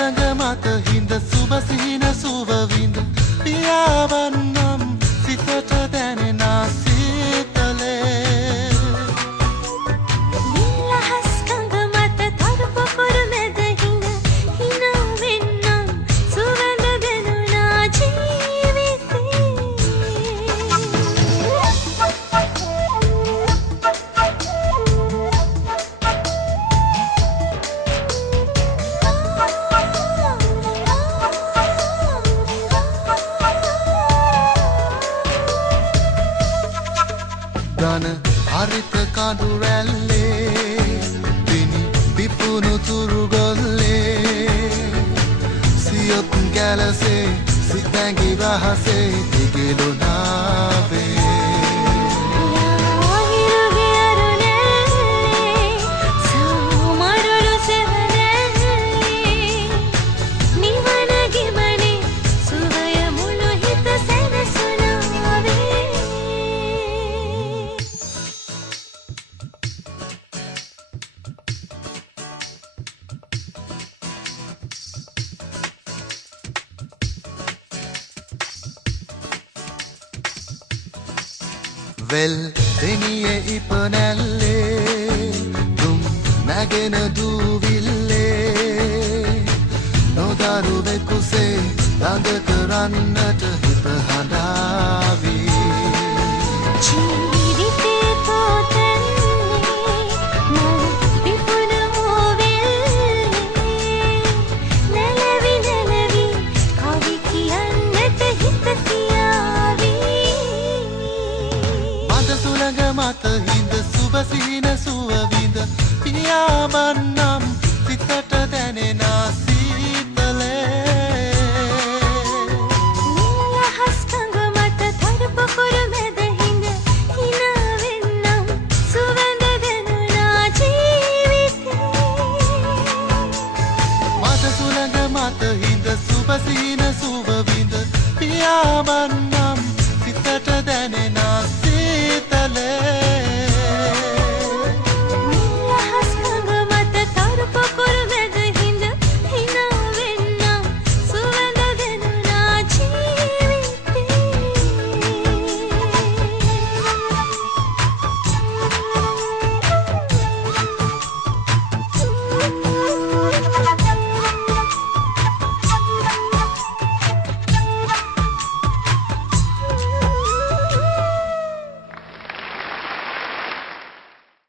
සුළඟ මත හිඳ සුබ සිහින සුව විඳ පියාවන්නම් සිතට දැනෙන සීතලේ නිලහස් කඳ මත තරප පොර මැද හිඳ හිනා වෙන්නම් සුවඳ දෙනුනා ගන හරිත කඳු රැල්ලේ දිනි පිපුණු තුරු ගොල්ලේ සියොත් ගැලසේ සිතැඟි රහසේ දිගිලුනාවේ වෙල් දෙනියේ ඉපනැල්ලේ දුම් නැගෙන දූවිල්ලේ නොදරුවෙ කුසේ ළඟ කරන්නට හිත හදාවී ජීවිතේ තෝතන්නේ මම විපුන හොවෙල්ලේ නැලවි නැලවි කවි කියන්නට හිත සුළඟ මත හිඳ සුබ සිහින සුව විඳ පියාවන්නම් සිතට දැනෙන සීතලේ නිලහස් කඳ මත තරප පොර මැද හිඳ හිනා වෙන්නම් සුවඳ දෙනුනා ජීවිතේ මත සුළඟ මත හිඳ සුබ සිහින සුව විඳ පියාවන්නම් සිතට දැනෙන